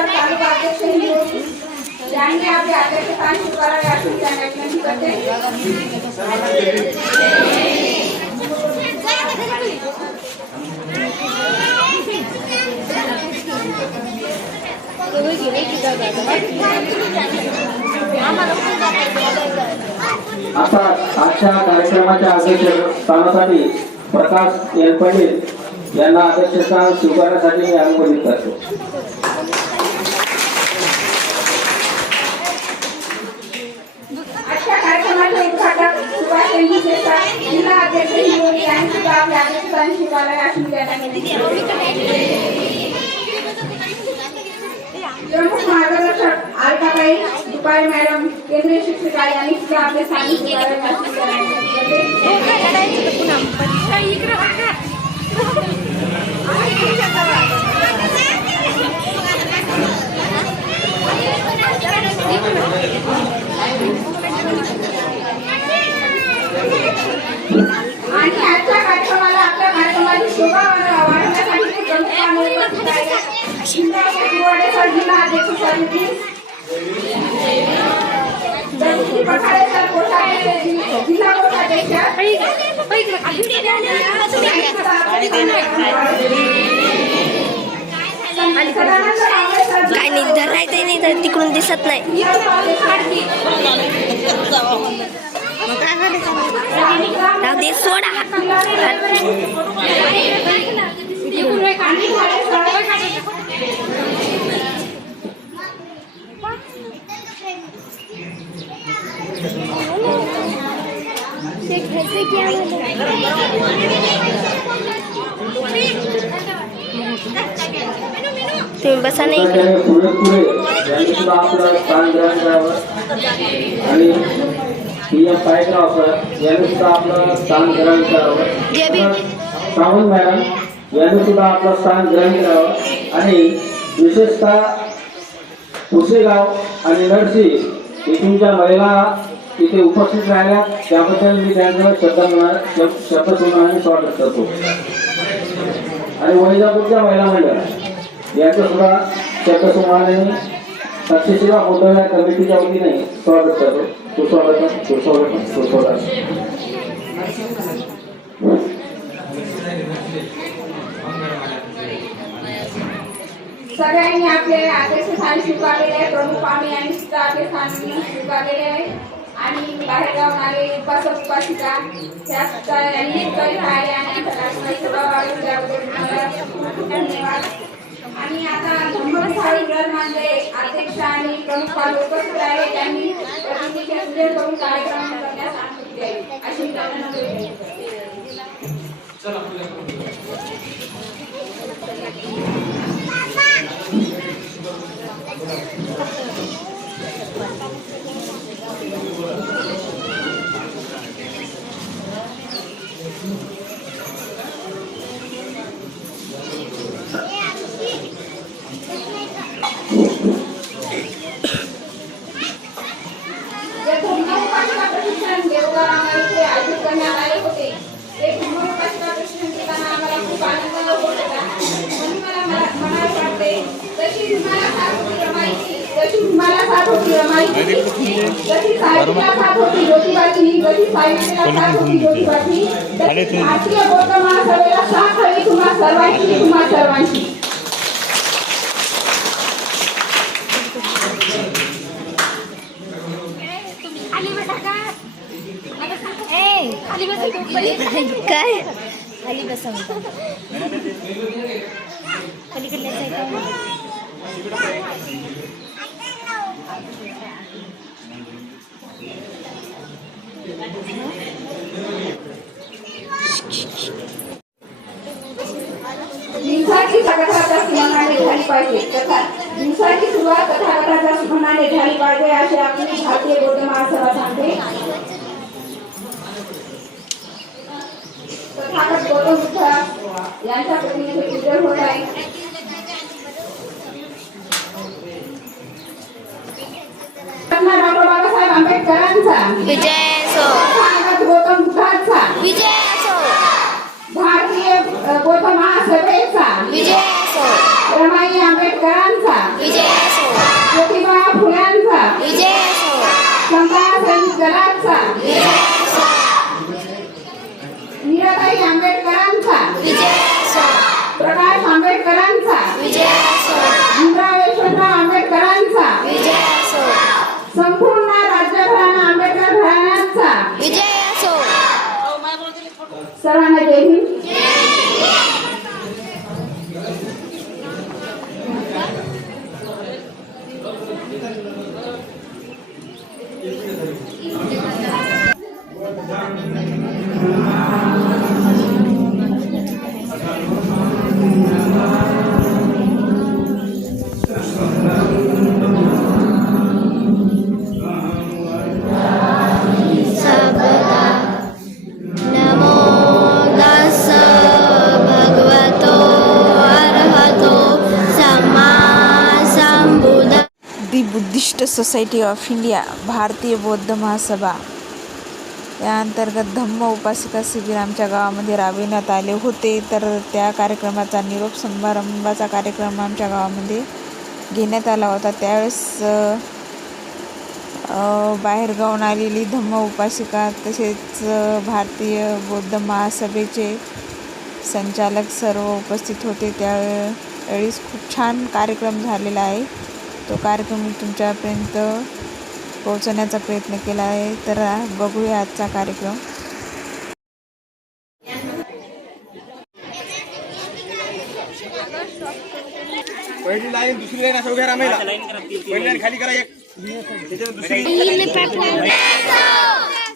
तर तालुका अध्यक्ष हिंगोली यांनी आपले स्वीकारावे अशी त्यांना विनंती करते आता आजच्या कार्यक्रमाच्या अध्यक्षस्थानासाठी प्रकाश एल पंडित यांना अध्यक्षस्थान स्वीकारण्यासाठी मी अनुमोदित करतो आजच्या कार्यक्रमाचे उद्घाटक सुभाष चंद्र शेरसाट, जिल्हा अध्यक्ष हिंगोली यांनी सुद्धा प्रमुख मार्गदर्शक आलकाबाई दुपारे मॅडम केंद्रीय शिक्षिका यांनी सुद्धा आपले स्थान आणि आजच्या कार्यक्रमाला आपल्या कार्यक्रमाची शोभा वाढवण्यासाठी जिल्हा काय नाही धरायचं नाही तर तिकडून दिसत नाही. दे सोडा. तुम्ही बसा नाही इकडे. आणि पी एम पायकराव सर यांनी सुद्धा आपलं स्थान ग्रहण करावं. सावंत मॅडम यांनी सुद्धा आपलं स्थान ग्रहण करावं. आणि विशेषतः पुसेगाव आणि नरसी येथून ज्या महिला इथे उपस्थित राहिल्या त्याबद्दल मी त्यांचं शब्द शपथविमानाने स्वागत करतो. आणि वैजापूरच्या महिला मंडळ यांचं सुद्धा शब्दसुमानाने सत्यसेवा मोठ्या कमिटीच्या वतीने स्वागत करतो. सगळ्यांनी आपले अध्यक्ष स्थान स्वीकारलेले आहे प्रमुख पाहुणे आणि सुद्धा आपले स्थान स्वीकारलेले आहे. आणि बाहेर जाऊन आले उपासक उपासिका त्या सुद्धा यांनी आहे आणि धन्यवाद. आणि आता धम्मक साळी ग्रंथांचे अध्यक्ष आणि प्रमुख लोकसभा आहे त्यांनी प्रतिनिधी सुंदर करून कार्यक्रम करण्यास अनुमती द्यावी अशी विनंती काय? खाली बसा. पलीकडल्या साईडला दिवसाची कथाकथा स्मरणाने झाली पाहिजे. कथा दिवसाची सुरुवात कथाकथाच्या स्मरणाने झाली पाहिजे असे आपली भारतीय बौद्ध महासभा सांगते. तथागत गौतम बुद्ध यांच्या प्रतिमेचे पूजन होत आहे डॉक्टर बाबासाहेब आंबेडकरांचा विजय असो. तथागत गौतम बुद्धांचा विजय असो भारतीय अ, बौद्ध महासभेचा विजय असो रमाई आंबेडकरांचा विजय सोसायटी ऑफ इंडिया भारतीय बौद्ध महासभा या अंतर्गत धम्म उपासिका शिबिर आमच्या गावामध्ये राबविण्यात आले होते. तर त्या कार्यक्रमाचा निरोप समारंभाचा कार्यक्रम आमच्या गावामध्ये घेण्यात आला होता. त्यावेळेस बाहेरगावून आलेली धम्म उपासिका तसेच भारतीय बौद्ध महासभेचे संचालक सर्व उपस्थित होते. त्यावेळेस खूप छान कार्यक्रम झालेला आहे. तो कार्यक्रम तुमच्यापर्यंत पोहोचवण्याचा प्रयत्न केला आहे. तर बघूया आजचा कार्यक्रम. पहिली लाईन दुसरी लाईन असं उभ्या रामायला पहिली लाईन खाली करा एक.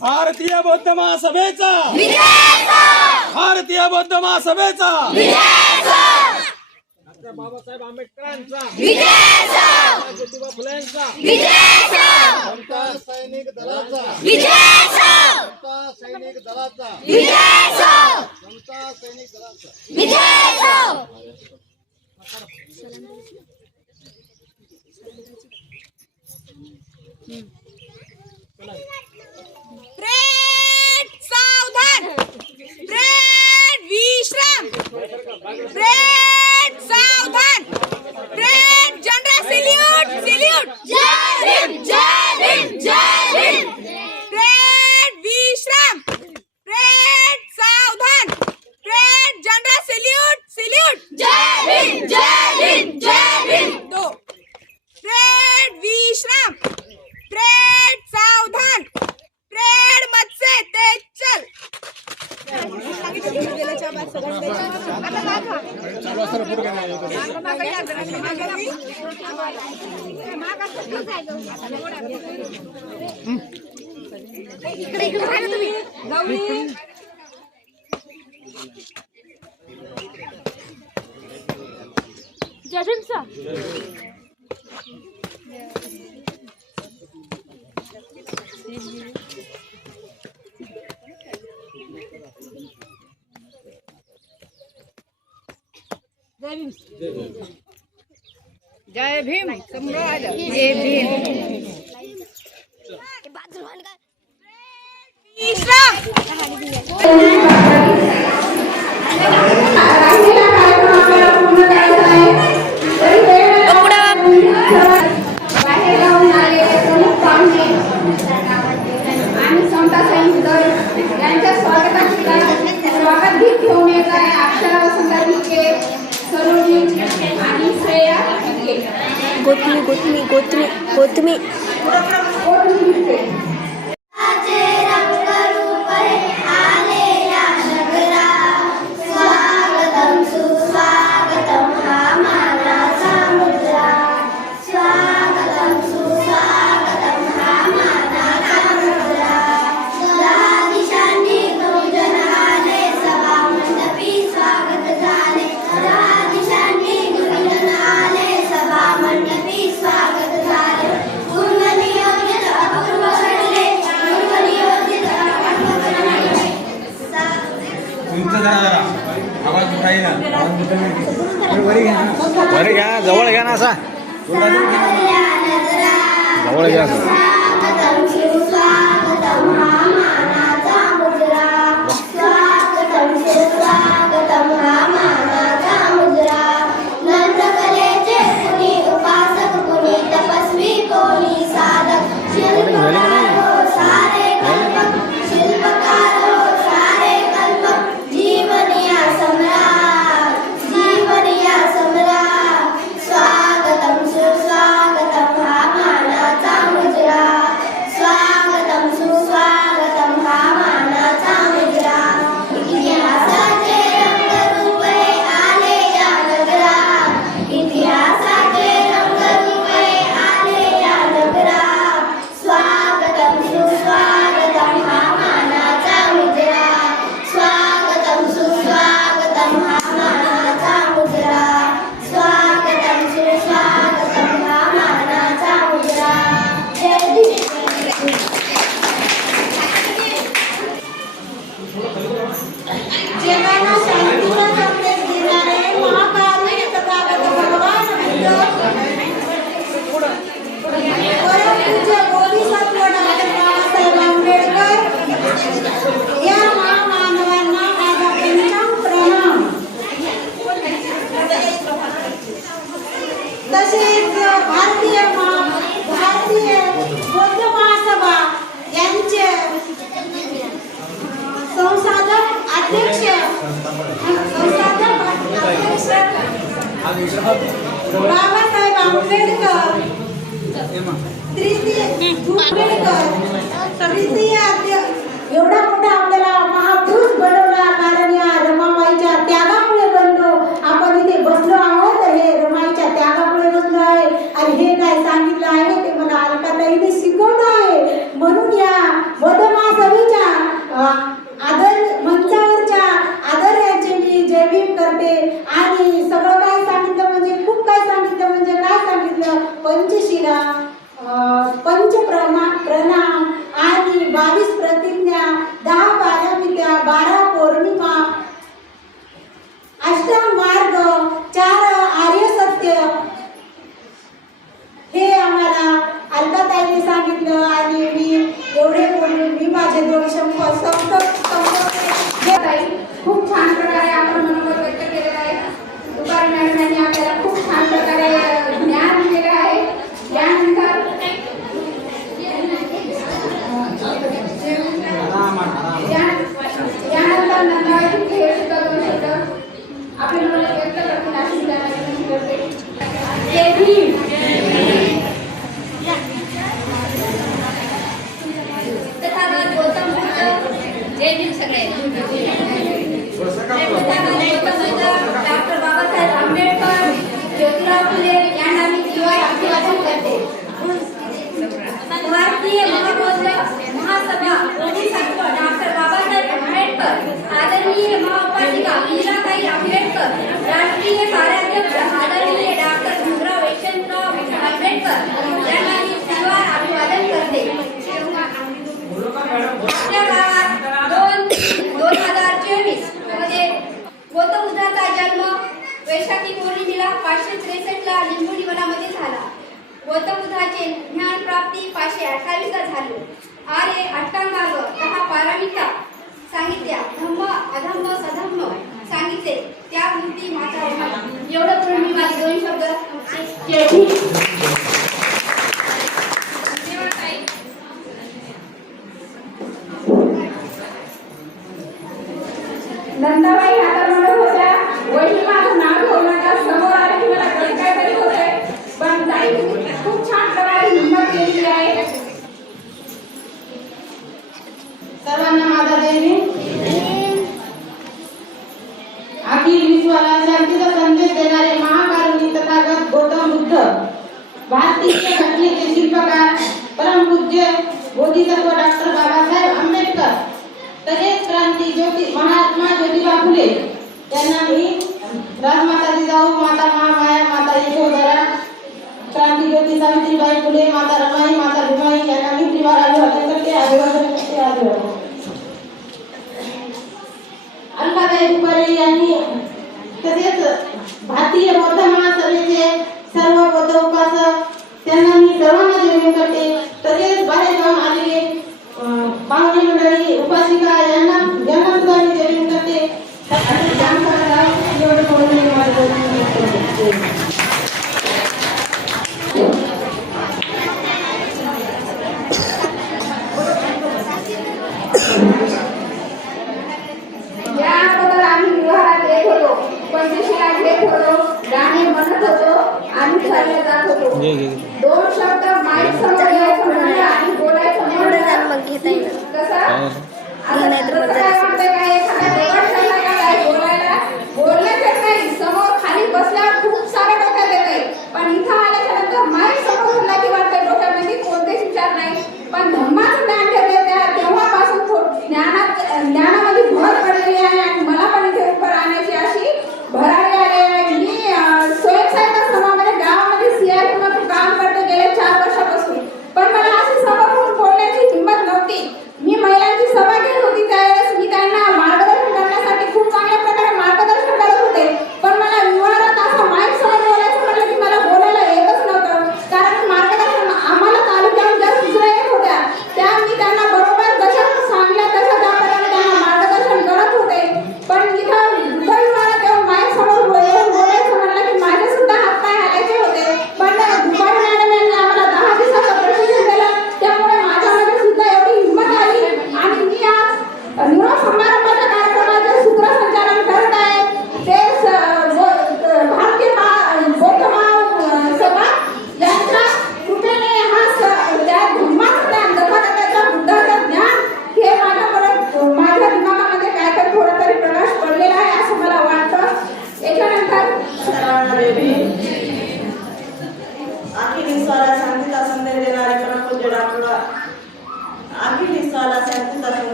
भारतीय बौद्ध महासभेचा. भारतीय बौद्ध महासभेचा. डॉक्टर बाबासाहेब आंबेडकरांचा. ज्योतिबा फुलेंचा सैनिक दलाचा. सैनिक दलाचा. समता सैनिक दलाचा ब्रेड सावधान! ब्रेड विश्राम! ब्रेड सावधान ब्रेड जनरल सल्यूट सल्यूट जय भीम जय भीम जय भीम ब्रेड विश्राम ब्रेड सावधान ब्रेड जनरल सल्यूट सल्यूट जय भीम जय भीम जय भीम दो ब्रेड विश्राम ब्रेड सावधान ब्रेड मत से तेज चल विश्राम Feliz. Y ahora पाचशे त्रेसष्ट ला लिंबोली वनामध्ये झाला. गौतम बुद्धाचे ज्ञान प्राप्ती पाचशे अठ्ठावीस ला झाली. आर्य अष्टांगांग दहा पारामिता सांगितल्या धम्म अधम्म सधम्म सांगितले त्या मूर्ती माझ्या एवढं करून मी माझे दोन शब्द नंदा बहिणी अखिल विश्वाला शांतीचा संदेश देणारे महाकारुणी तथागत गौतम बुद्ध भारतीय घटनेचे शिल्पकार परमपूज्य बोधिसत्व डॉक्टर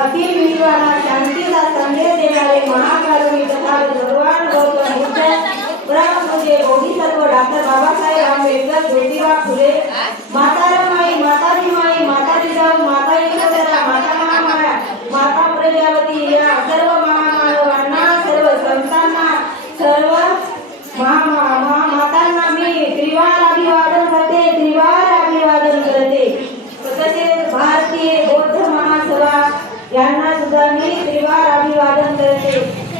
अखिल विश्वाला शांतीचा संदेश देणारे महाकारुणी तथा भगवान गौतम बुद्ध ब्रह्मपूजे बोधिसत्व डॉक्टर बाबासाहेब आंबेडकर ज्योतिबा फुले माता रमाई माता भीमाई माता जिजाऊ माता यशोधरा माता महामाया माता प्रजावती या सर्व महामानवांना सर्व संतांना सर्व महा महामातांना मी त्रिवार अभिवादन करते त्रिवार अभिवादन करते तसेच भारतीय बौद्ध महासभा यांना सुद्धा मी त्रिवार अभिवादन करते.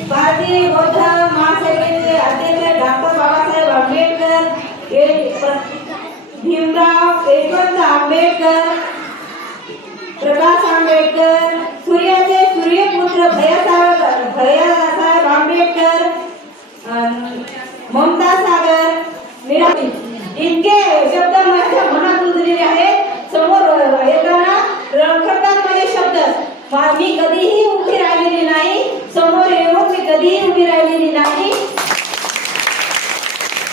भारतीय बौद्ध महासभेचे अध्यक्ष डॉक्टर बाबासाहेब आंबेडकर भीमराव यशवंत आंबेडकर प्रकाश आंबेडकर सूर्याचे सूर्यपुत्र भैयासाहेब भैयासाहेब आंबेडकर ममता सागर निरामी इतके शब्द माझ्या मनात उतरलेले आहेत. समोर येताना मा- मी कधीही उभी राहिलेली नाही. समोर येऊन मी कधीही उभी राहिलेली नाही.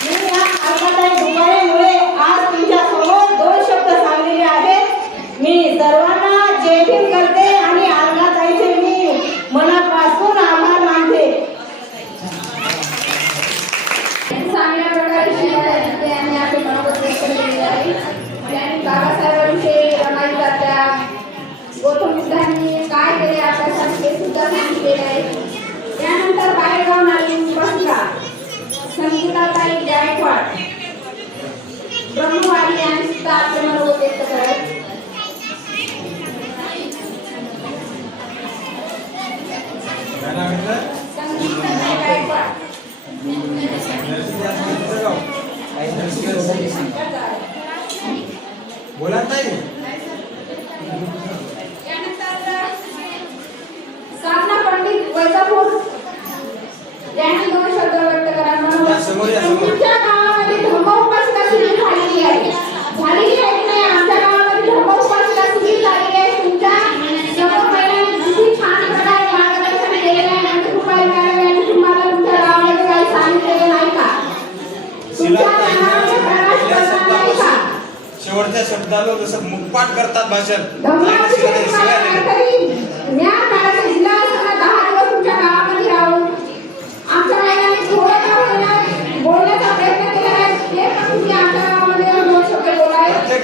मी आज तुमच्यासमोर दोन शब्द सांगलेले आहेत. मी सर्वांना जय भीम करते आणि आनंदाताईचे मी मनापासून आभार मानते चांगल्या प्रकारे शिवाजी यांनी आपले मनोगत व्यक्त केलेले आहे त्यांनी बाबासाहेबांविषयी रमाई जात्या गौतम बुद्धांनी काय केले आपल्यासाठी ते त्यानंतर बाहेरगाव आलेली बसला. संगीताताई गायकवाड. ब्रह्मवाडी यांनी सुद्धा आपले मनोगत व्यक्त करत संगीताताई गायकवाड. बोला ताई त्यानंतर साधना पंडित वैजापूर यांनी दोन शब्द व्यक्त करा या समोर या, समोर. तुमच्या गावामध्ये धर्मोपासना सुरू झालेली आहे. झालेली आहे की नाही? आमच्या गावामध्ये धर्मोपासना सुरू झालेली आहे. तुमच्यासमोर महिलांनी किती छान प्रकारे मार्गदर्शन केलेले आहे. आणि कृपाई मॅडम यांनी तुम्हाला तुमच्या गावामध्ये काही सांगितलेले नाही का? तुमच्या कानामध्ये प्रकाश पडणार नाही का? शेवटच्या शब्दाला जसं मुखपाठ करतात भाषण ज्ञान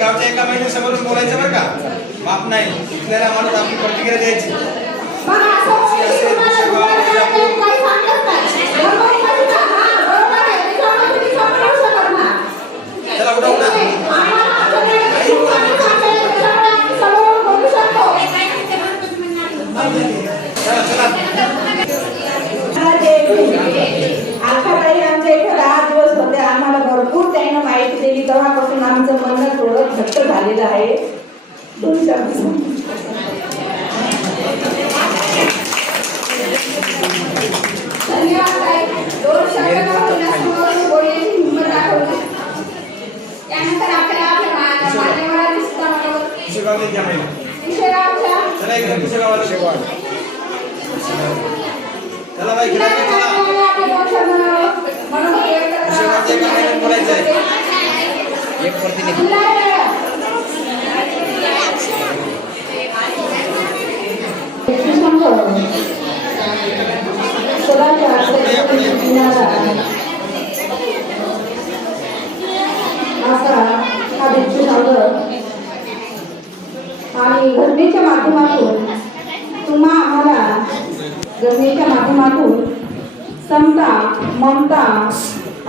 गावच्या एका महिन्यासमोरून बोलायचं बरं का? माफ नाही इथल्याला माणूस आपली प्रतिक्रिया द्यायची. चला आमच्या इथे आम्हाला भरपूर त्यांना माहिती दिली. तेव्हापासून आमचं म्हणणं थोडं घट्ट झालेलं आहे. दोन शब्द धन्यवाद त्यानंतर आपल्याला एका महिन्यात असा हा आणि घटनेच्या माध्यमातून तुम्हा आम्हाला घटनेच्या माध्यमातून समता ममता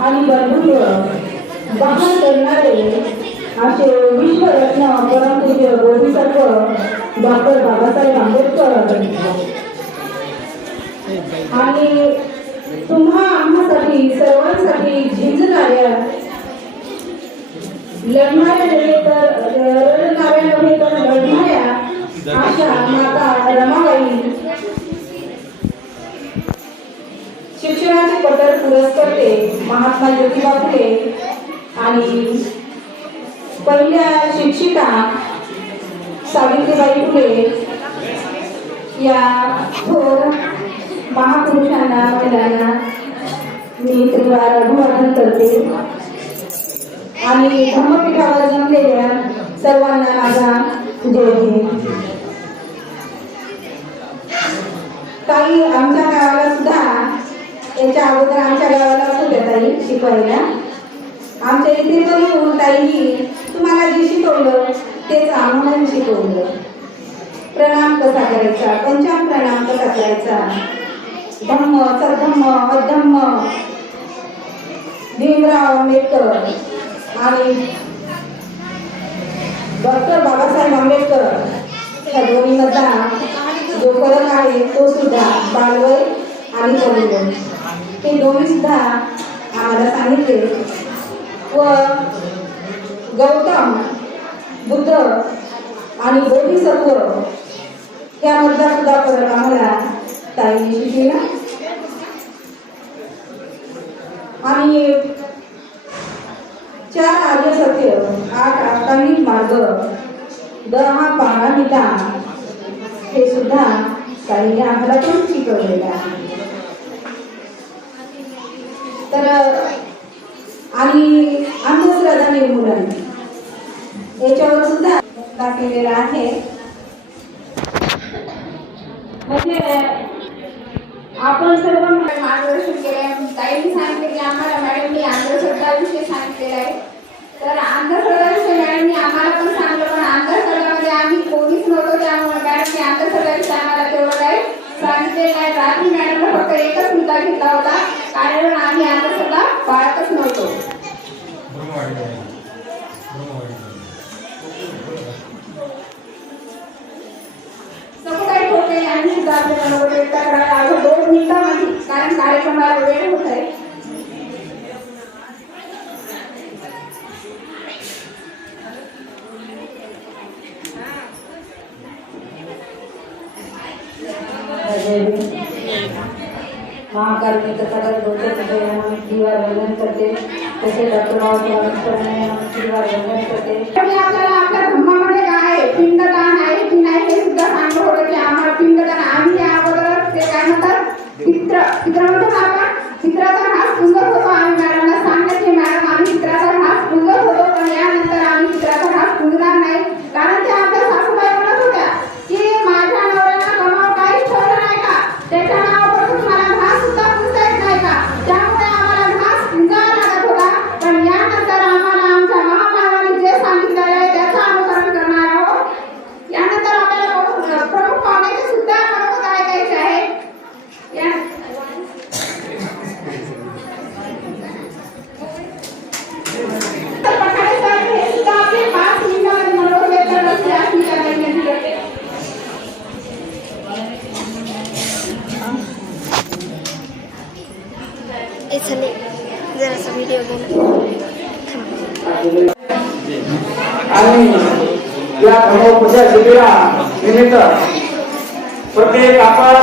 आणि बंधुत्व बहाल करणारे असे विश्वरत्न परमपूज्य गोपीतत्व डॉक्टर बाबासाहेब आंबेडकर. आणि तुम्हा आम्हासाठी सर्वांसाठी झिंजणाऱ्या लढणाऱ्या तर रडणाऱ्या तर लढणाऱ्या अशा माता रमाबाई महात्मा ज्योतिबा फुले आणि पहिल्या शिक्षिका सावित्रीबाई फुले या थोर महापुरुषांना महिलांना मी त्रिवार अभिवादन करते. आणि धर्मपीठावर जमलेल्या सर्वांना माझा जय काही आमच्या गावाला सुद्धा याच्या अगोदर आमच्या गावाला होत्या ताई शिकवायला. आमच्या इथे पण येऊन ताईही तुम्हाला जे शिकवलं तेच आम्हाला शिकवलं. प्रणाम कसा करायचा? पंचांग प्रणाम कसा करायचा? धम्म सधम्म अधम्म भीमराव आंबेडकर आणि डॉक्टर बाबासाहेब आंबेडकर. ह्या दोन्हीमधला जो फरक आहे तो सुद्धा बालवय आणि तरुणवय हे दोन्ही सुद्धा आम्हाला सांगितले. व गौतम बुद्ध आणि बोधिसत्व यामधला सुद्धा फरक आम्हाला ताईने शिकलेला आणि चार आर्य सत्य आठ अष्टांगिक मार्ग दहा पारामिता हे सुद्धा ताईने आम्हाला पण शिकवलेलं आहे. तर आणि अंधश्रद्धा निर्मूलन याच्यावर सुद्धा दाखवलेलं आहे. म्हणजे आपण सर्व मार्गदर्शन केले ताईंनी सांगितले की आम्हाला मॅडमनी अंधश्रद्धाविषयी सांगितलेलं आहे. तर अंधश्रद्धाविषयी मॅडमनी आम्हाला पण सांगलं पण अंधश्रद्धामध्ये आम्ही कोणीच नव्हतो. त्यामुळे मॅडमनी अंधश्रद्धाविषयी आम्हाला तेवढं काही सांगितलेलं नाही. रात्री मॅडमला फक्त एकच मुद्दा घेतला होता. कारण आम्ही अंधश्रद्धा पाळतच नव्हतो समुदाय ठोके यांनी सुद्धा आपल्याबरोबर व्यक्त करायला अजून दोन मिनिटांमध्ये कारण कार्यक्रमाला वगैरे होत आहे महाकाल मित्र सगळ्यात गौतम दिवार वंदन करते डॉक्टर बाबासाहेब दिवार वंदन करते आपल्याला आपल्या धर्मामध्ये काय आहे? पिंडदान आहे. हे सुद्धा सांगत होतं की आम्हाला पिंडदान आम्ही या अगोदर ते काय म्हणतात? चित्र चित्र म्हणतो ना आपण चित्राचा घास पुंजत होतो आम्ही मॅडमला सांगत की मॅडम आम्ही पित्राचा घास पुंजत होतो पण यानंतर आम्ही पित्राचा घास पुंजणार नाही कारण त्या आपल्या सासूबाई म्हणत होत्या की माझ्या नवऱ्याला कमाव काहीच ठेवलं नाही का त्याच्या नावावर तुम्हाला घास सुद्धा पुंजता येत नाही का त्यामुळे आम्हाला घास पुंजावा लागत होता पण यानंतर आम्हाला आमच्या महामानवाने जे सांगितलेलं आहे त्याचं अनुसरण करणार आहोत यानंतर आपल्याला प्रमुख प्रमुख पाहुण्याचे सुद्धा मनोगत ऐकायचे आहे या तर पठाडे साहेब हे सुद्धा आपले पाच मिनिटांमध्ये मनोगत व्यक्त करतील अशी त्यांना विनंती करते ए चले जरासा व्हिडिओ घे आणि या धर्मोपचार शिबिरा निमित्त प्रत्येक आपण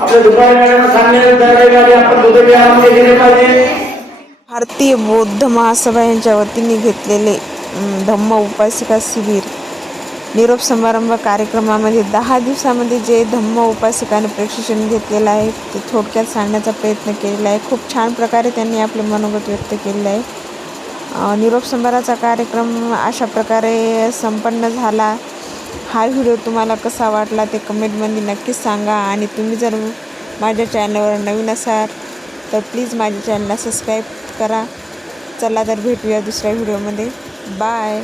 आपल्या दुपारी मॅडम सांगले दरवेळी आपण दुध गेले पाहिजे. भारतीय बौद्ध महासभा यांच्या वतीने घेतलेले धम्म उपासिका शिबिर. निरोप समारंभ कार्यक्रमामध्ये दहा दिवसामध्ये जे धम्म उपासिकाने प्रशिक्षण घेतलेलं आहे ते थोडक्यात सांगण्याचा प्रयत्न केलेला आहे. खूप छान प्रकारे त्यांनी आपले मनोगत व्यक्त केलेलं आहे. निरोप समाराचा कार्यक्रम अशा प्रकारे संपन्न झाला. हा व्हिडिओ तुम्हाला कसा वाटला ते कमेंटमध्ये नक्कीच सांगा आणि तुम्ही जर माझ्या चॅनलवर नवीन असाल तर प्लीज माझ्या चॅनलला सबस्क्राईब करा. चला तर भेटूया दुसऱ्या व्हिडिओमध्ये. बाय.